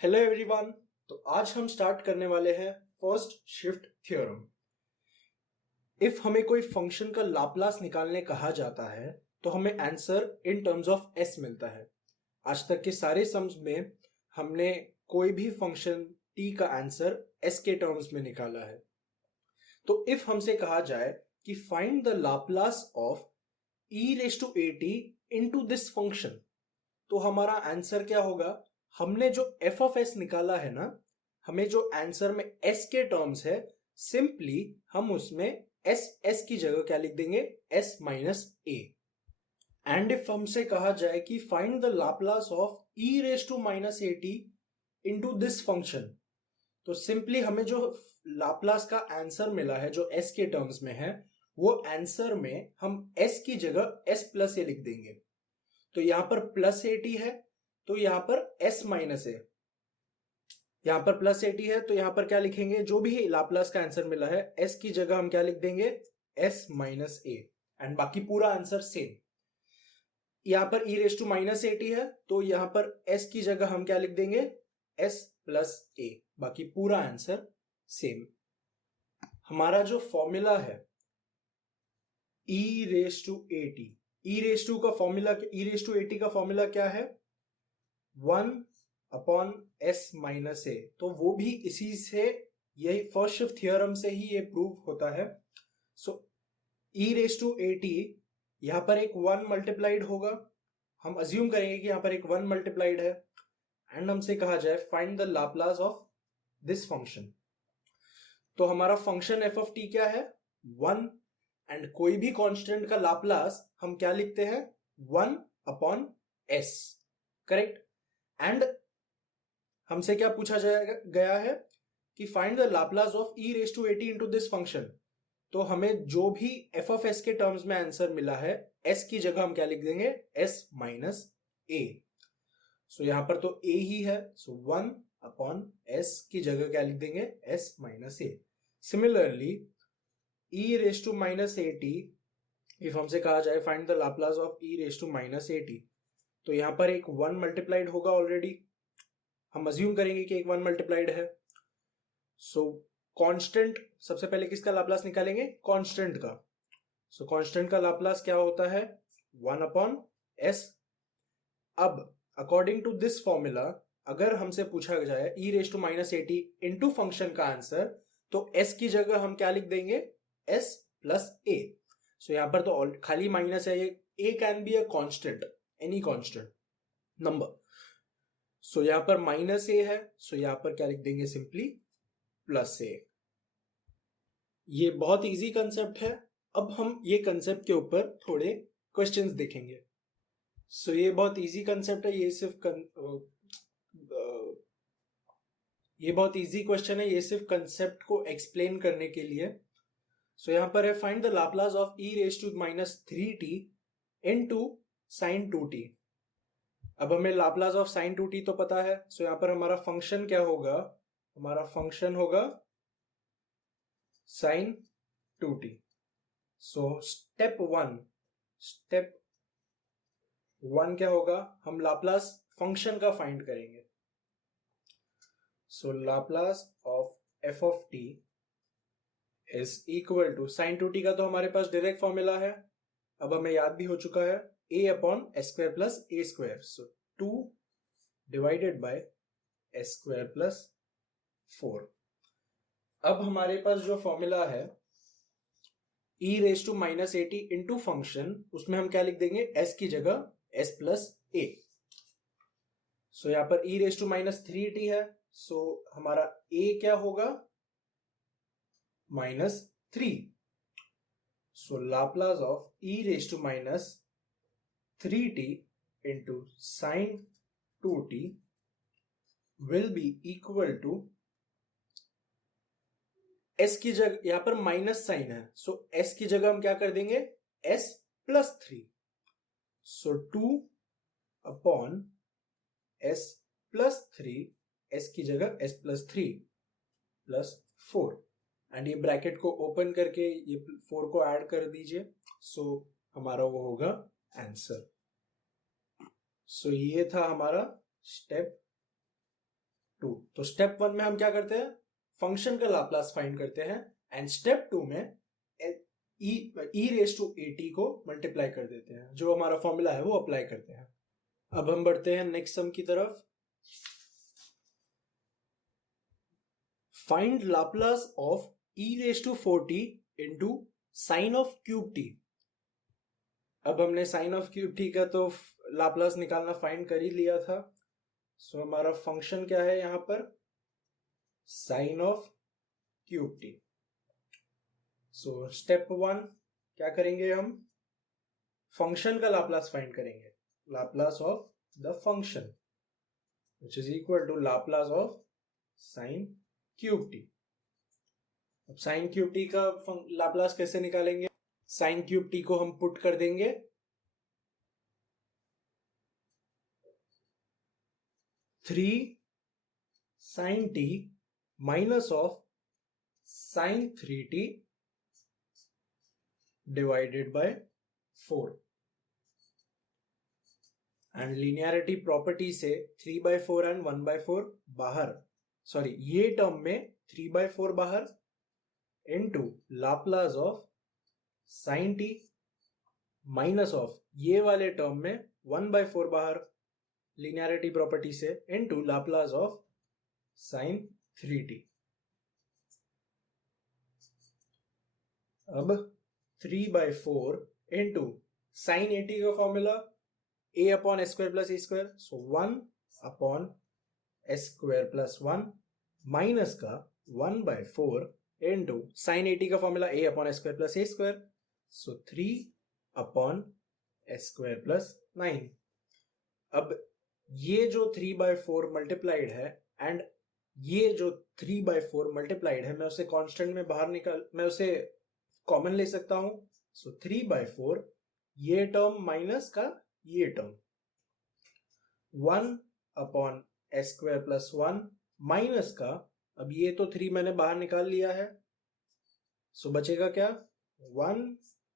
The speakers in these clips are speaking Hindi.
Hello everyone. तो आज हम स्टार्ट करने वाले हैं फर्स्ट शिफ्ट थ्योरम। इफ हमें कोई फंक्शन का लाप्लास निकालने कहा जाता है तो हमें answer in terms of S मिलता है। आज तक के सारे सम्स में हमने कोई भी फंक्शन टी का आंसर एस के टर्म्स में निकाला है। तो इफ हमसे कहा जाए कि find the Laplace of e raise to a t into this function, तो हमारा आंसर क्या होगा? हमने जो एफ ऑफ एस निकाला है ना, हमें जो आंसर में एस के टर्म्स है, सिंपली हम उसमें एस की जगह क्या लिख देंगे? S minus a. And if हमसे कहा जाए कि find the Laplace of e raise to minus a t into this function, तो सिंपली हमें जो लाप्लास का आंसर मिला है जो एस के टर्म्स में है, वो आंसर में हम एस की जगह एस प्लस ए लिख देंगे। तो यहां पर प्लस ए टी है तो यहां पर एस माइनस ए, यहां पर प्लस ए टी है तो यहां पर क्या लिखेंगे? जो भी लाप्लास का आंसर मिला है एस की जगह हम क्या लिख देंगे? S minus a. एंड बाकी पूरा आंसर सेम। यहां पर e raise to minus a t है तो यहां पर एस की जगह हम क्या लिख देंगे? S plus a. बाकी पूरा आंसर सेम। हमारा जो फॉर्मूला है e raise to a t, e raise to का formula, e raise to a t का फॉर्मूला क्या है? 1 अपॉन एस माइनस ए। तो वो भी इसी से, यही फर्स्ट शिफ्ट थ्योरम से ही ये प्रूव होता है। सो ई रेस टू ए टी, यहां पर एक 1 मल्टीप्लाइड होगा, हम अज्यूम करेंगे कि यहां पर एक 1 मल्टीप्लाइड है। एंड हमसे कहा जाए find the Laplace of this function, तो हमारा फंक्शन एफ ऑफ टी क्या है? 1। एंड कोई भी कांस्टेंट का लाप्लास हम क्या लिखते हैं? 1 अपॉन एस, करेक्ट। एंड हमसे क्या पूछा गया है कि find the Laplace of e raise to a t into this function, तो हमें जो भी एफ ऑफ एस के टर्म्स में आंसर मिला है, एस की जगह हम क्या लिख देंगे? एस माइनस ए। सो यहां पर तो ए ही है, सो 1 अपॉन एस की जगह क्या लिख देंगे? S minus a. Similarly e raise to minus a t, if हमसे कहा जाए find the Laplace of e raise to minus a t, तो यहां पर एक 1 मल्टीप्लाइड होगा ऑलरेडी, हम अज्यूम करेंगे कि एक 1 मल्टीप्लाइड है। सो कांस्टेंट, सबसे पहले किसका लाप्लास निकालेंगे? कांस्टेंट का। सो कांस्टेंट का लाप्लास क्या होता है? 1 अपॉन एस। अब अकॉर्डिंग टू दिस फॉर्मूला, अगर हमसे पूछा जाए e raise to minus a t into function का आंसर, तो एस की जगह हम क्या लिख देंगे? एस प्लस ए। सो यहां पर तो खाली माइनस है, ये a can be a constant, any constant number. So यहां पर माइनस ए है, सो यहां पर क्या लिख देंगे? सिंपली प्लस ए। ये बहुत इजी कंसेप्ट है। अब हम ये कंसेप्ट के ऊपर थोड़े क्वेश्चंस देखेंगे। सो ये बहुत इजी कंसेप्ट है, ये बहुत इजी क्वेश्चन है, ये सिर्फ कंसेप्ट को एक्सप्लेन करने के लिए। सो यहां पर है find the Laplace of e raise to minus 3t into sine 2t। अब हमें लाप्लास ऑफ साइन 2t तो पता है, सो यहां पर हमारा फंक्शन क्या होगा? हमारा फंक्शन होगा sign 2t। So step one क्या होगा? हम लाप्लास फंक्शन का फाइंड करेंगे। So Laplace of f of t is equal to sine 2t का तो हमारे पास डायरेक्ट फॉर्मूला है, अब हमें याद भी हो चुका है, a upon s square plus a square. So 2 divided by s square plus 4। अब हमारे पास जो फॉर्मूला है e raise to minus a t into function, उसमें हम क्या लिख देंगे? एस की जगह एस प्लस ए। सो यहां पर e raise to minus 3t है, सो हमारा a क्या होगा? -3। So Laplace of e raise to minus 3t into sine 2t will be equal to, s की जगह यहां पर माइनस साइन है, सो एस की जगह हम क्या कर देंगे? S plus 3। सो 2 अपॉन एस प्लस 3, एस की जगह एस प्लस 3 प्लस 4। एंड ये ब्रैकेट को ओपन करके ये 4 को ऐड कर दीजिए, सो हमारा वो होगा आंसर। सो ये था हमारा स्टेप 2। तो स्टेप 1 में हम क्या करते हैं, फंक्शन का लाप्लास फाइंड करते हैं, एंड स्टेप 2 में e रेस टू at को मल्टीप्लाई कर देते हैं, जो हमारा फॉर्मूला है वो अप्लाई करते हैं। अब हम बढ़ते हैं नेक्स्ट सम की तरफ। Find Laplace of e raise to 4t into sine of cube t। अब हमने साइन ऑफ क्यूब t का तो लाप्लास निकालना फाइंड कर ही लिया था। सो हमारा फंक्शन क्या है यहां पर, sine of cube t। So step 1 क्या करेंगे, हम फंक्शन का लाप्लास फाइंड करेंगे, Laplace of the function which is equal to Laplace of sine cube t। अब साइन क्यूब t का लाप्लास कैसे निकालेंगे, साइन क्यूब t को हम पुट कर देंगे 3 sine t minus of sine 3t divided by 4। And linearity property से 3/4 एंड 1/4 बाहर, सॉरी ये टर्म में 3/4 बाहर, into Laplace of sign t minus of ये वाले टर्म में 1/4 बाहर लीनियरिटी प्रॉपर्टी से, into Laplace of sine 3t। अब 3/4 इंटू साइन 80 का formula a upon s square plus a square, so 1 upon s square plus 1 minus का 1/4 इंटू साइन 80 का formula a upon s square plus a square, so 3 upon s square plus 9। अब ये जो 3/4 मल्टीप्लाइड है एंड ये जो 3/4 मल्टीप्लाइड है, मैं उसे कांस्टेंट में बाहर निकाल, मैं उसे कॉमन ले सकता हूं। सो 3/4 ये टर्म माइनस का ये term, 1 upon s square plus 1 minus का, अब ये तो 3 मैंने बाहर निकाल लिया है, सो बचेगा क्या, 1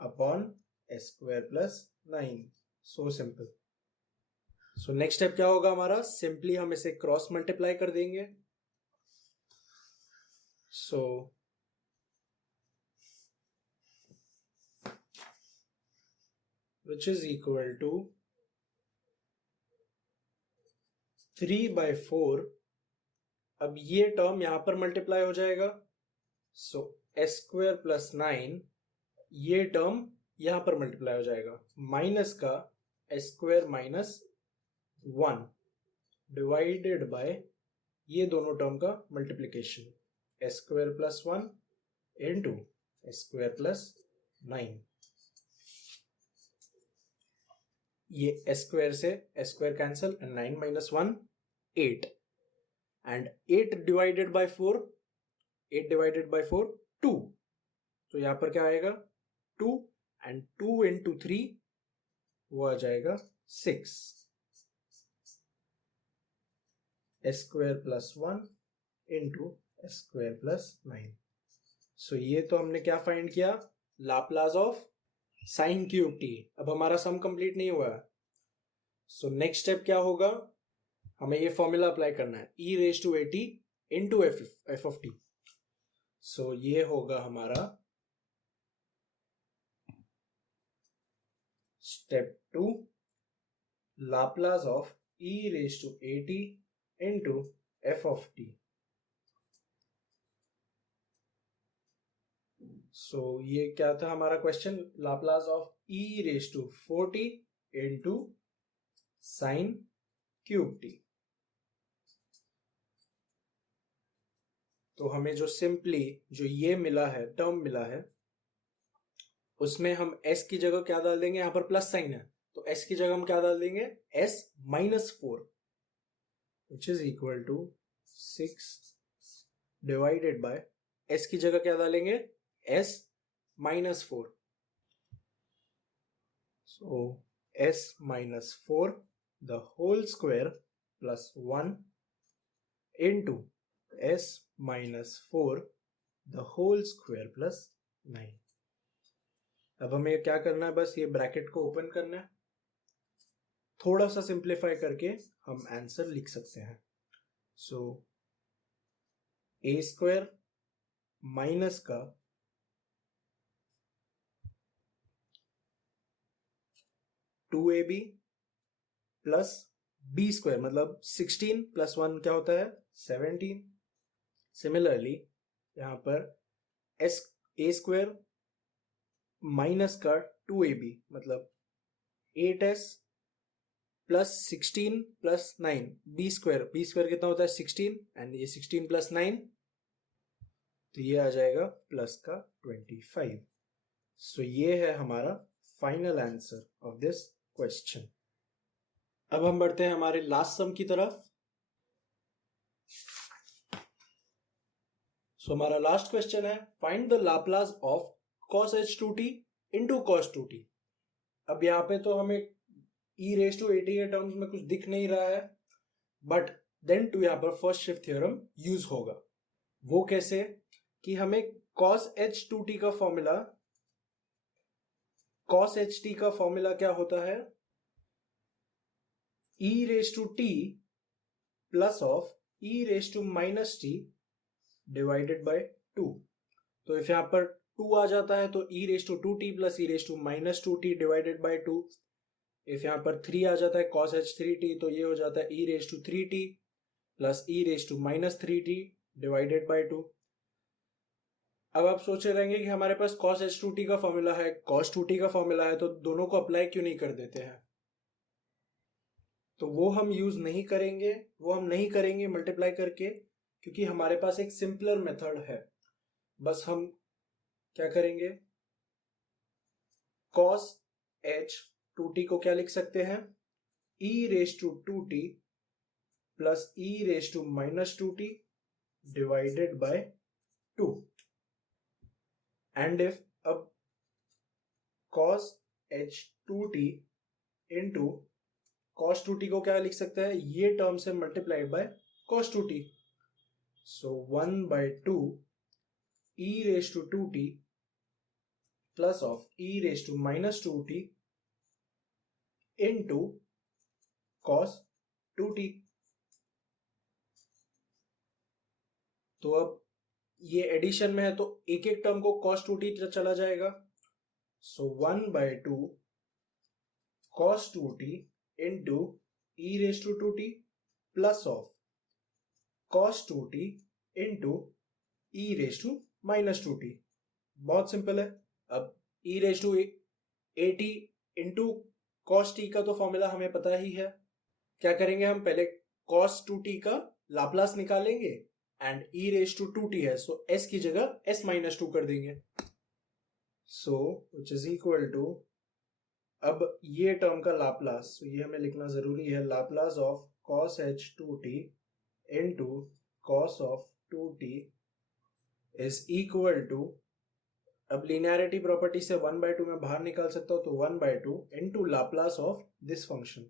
upon s square plus 9। So simple. So next step क्या होगा हमारा, सिंपली हम इसे क्रॉस मल्टीप्लाई कर देंगे। सो which is equal to 3/4। अब ये टर्म यहां पर मल्टीप्लाई हो जाएगा, सो s स्क्वायर प्लस 9 ये टर्म यहां पर मल्टीप्लाई हो जाएगा, माइनस का s square minus 1 divided by ये दोनों टर्म का multiplication, s square plus 1 into s square plus 9। ये s स्क्वायर से s square cancel, and 9 minus 1 8, and 8 divided by 4, 8 divided by 4 2। तो यहां पर क्या आएगा 2, एंड 2 इंटू 3 वो आ जाएगा 6, s square plus 1 into s square plus 9। सो ये तो हमने क्या फाइंड किया, Laplace of sine cube t। अब हमारा सम कंप्लीट नहीं हुआ है, सो नेक्स्ट स्टेप क्या होगा, हमें ये फॉर्मूला अप्लाई करना है, e raise to at into f of t। So ये होगा हमारा step 2, Laplace of e raise to at into f of t। So ये क्या था हमारा question, Laplace of e raise to 4t into sine cube t। तो हमें जो सिंपली जो ये मिला है, टर्म मिला है, उसमें हम s की जगह क्या डाल देंगे, यहां पर प्लस साइन है तो s की जगह हम क्या डाल देंगे, s minus 4 which is equal to 6 divided by s की जगह क्या डालेंगे, s minus 4। So s minus 4 the whole square plus 1 into s minus 4 the whole square plus 9। अब हमें क्या करना है, बस ये ब्रैकेट को ओपन करना है, थोड़ा सा सिंप्लीफाई करके हम आंसर लिख सकते हैं। सो ए स्क्वायर माइनस का two a b plus b square, मतलब 16 प्लस 1 क्या होता है 17। सिमिलरली यहां पर एस ए स्क्वायर माइनस का टू ए बी मतलब 8s plus 16 plus 9 B square कितना होता है 16 एंड ये 16 प्लस 9 तो ये आ जाएगा प्लस का 25। सो ये है हमारा final answer of this question. अब हम बढ़ते हैं हमारे लास्ट सम की तरफ। सो हमारा लास्ट क्वेश्चन है find the Laplace of cos h2t into cos 2t। अब यहाँ पे तो हमें e रेज टू 80 के टर्म्स में कुछ दिख नहीं रहा है, बट देन टू यहाँ पर फर्स्ट शिफ्ट थ्योरम यूज होगा। वो कैसे कि हमें cos h2t का फॉर्मूला, cos ht का फॉर्मूला क्या होता है e raise to t plus of e raise to minus t divided by 2। तो इफ यहाँ पर 2 आ जाता है तो e raise to 2t plus e raise to minus 2t divided by 2। If यहाँ पर 3 आ जाता है cos h3t तो ये हो जाता है e raise to 3t plus e raise to minus 3t divided by 2। अब आप सोच रहे रहेंगे कि हमारे पास cos h2t का फॉर्मूला है, cos 2t का फॉर्मूला है, तो दोनों को अप्लाई क्यों नहीं कर देते हैं। तो वो हम यूज नहीं करेंगे, वो हम नहीं करेंगे मल्टीप्लाई करके, क्योंकि हमारे पास एक सिंपलर मेथड है। बस हम क्या करेंगे cos h2t को क्या लिख सकते हैं e raise to 2t plus e raise to minus 2t divided by 2। And if अब cos h2t into cos 2t को क्या लिख सकते हैं ये टर्म से multiplied by cos 2t। So 1/2 e raise to 2t plus of e raise to minus 2t into cos 2t। तो अब ये एडिशन में है तो एक एक टर्म को cos 2t चला जाएगा। So 1/2 cos 2t into e raise to 2t plus of cos 2t into e raise to minus 2t। बहुत सिंपल है। अब e raise to 80 into cos t का तो फॉर्मूला हमें पता ही है। क्या करेंगे हम पहले cos 2t का लाप्लास निकालेंगे and e raise to 2t है, सो s की जगह s माइनस 2 कर देंगे। सो विच इज इक्वल टू, अब ये टर्म का लाप्लास, ये हमें लिखना जरूरी है, Laplace of cos h2t into cos of 2t is equal to, अब लिनियरिटी प्रॉपर्टी से 1/2 में बाहर निकाल सकता हूं तो 1/2 into Laplace of this function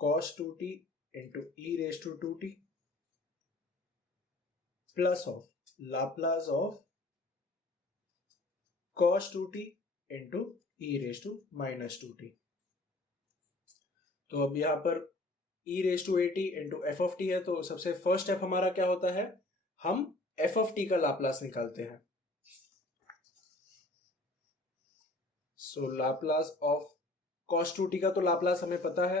cos 2t into e raise to 2t plus of Laplace of cos 2t into e raise to minus 2t। तो अब यहां पर e raise to 80 into f of t है, तो सबसे फर्स्ट स्टेप हमारा क्या होता है, हम एफ ऑफ टी का लाप्लास निकालते हैं। सो लाप्लास ऑफ cos 2t का तो लाप्लास हमें पता है,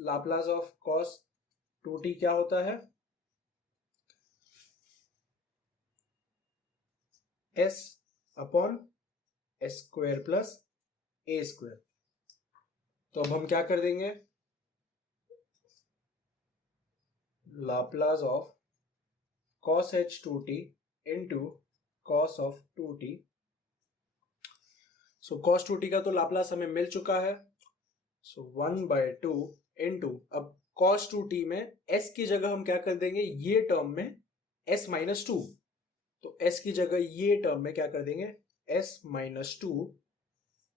लाप्लास ऑफ cos 2t क्या होता है s upon s square plus a square. तो अब हम क्या कर देंगे, Laplace of cos h2t into cos of 2t। So cos 2t का तो लाप्लास हमें मिल चुका है, सो 1/2 इंटू, अब cos 2t में s की जगह हम क्या कर देंगे, ये टर्म में s माइनस 2, तो s की जगह ये टर्म में क्या कर देंगे s minus 2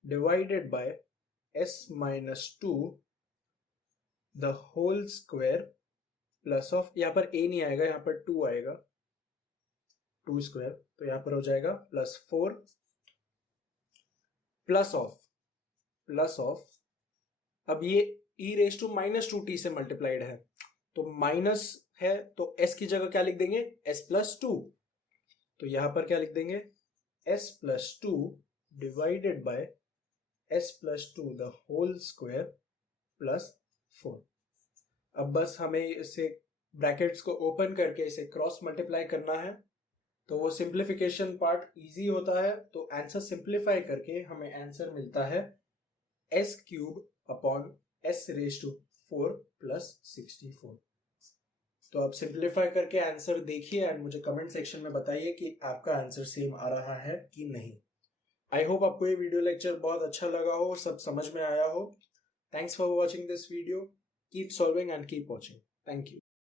divided by s minus 2 the whole square plus of, यहां पर a नहीं आएगा, यहां पर 2 आएगा, 2 स्क्वायर, तो यहां पर हो जाएगा +4 प्लस ऑफ अब ये e raise to minus 2t से मल्टीप्लाइड है, तो माइनस है तो s की जगह क्या लिख देंगे s+2। तो यहां पर क्या लिख देंगे s+2 divided by s+2 the whole square plus 4। अब बस हमें इसे ब्रैकेट्स को ओपन करके इसे क्रॉस मल्टीप्लाई करना है, तो वो सिंप्लीफिकेशन पार्ट इजी होता है। तो आंसर सिंप्लीफाई करके हमें आंसर मिलता है s³ अपॉन s⁴ प्लस 64। तो आप सिंप्लीफाई करके आंसर देखिए एंड मुझे कमेंट सेक्शन में बताइए कि आपका आंसर सेम आ रहा है कि नहीं। आई होप आपको ये वीडियो लेक्चर बहुत अच्छा लगा हो, सब समझ में आया हो। Thanks for watching this video. Keep solving and keep watching. Thank you.